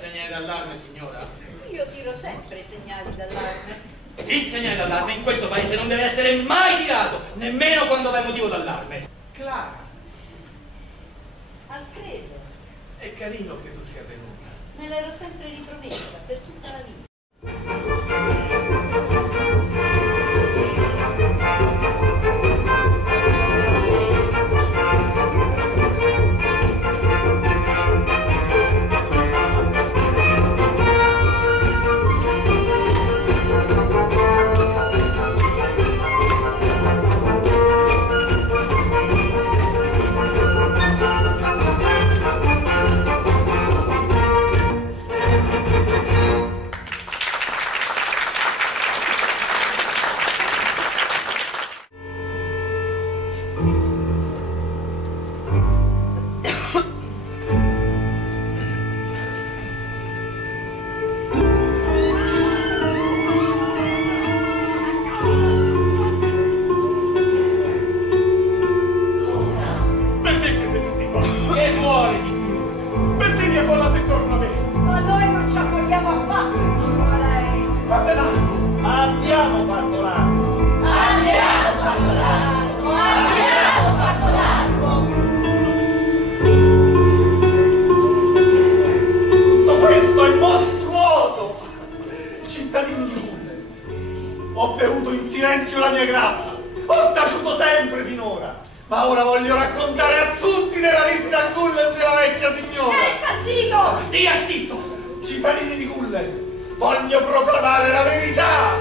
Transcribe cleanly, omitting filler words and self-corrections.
segnali d'allarme, signora? Io tiro sempre i segnali d'allarme. Il segnale d'allarme in questo paese non deve essere mai tirato, nemmeno quando va il motivo d'allarme. Clara, Alfredo, è carino che tu sia tenuta. me l'ero sempre ripromessa per tutta la vita. Ho bevuto in silenzio la mia grappa, ho taciuto sempre finora, ma ora voglio raccontare a tutti della visita a Gullen della vecchia signora. Impazzito! Stia zitto! Cittadini di Gullen, voglio proclamare la verità.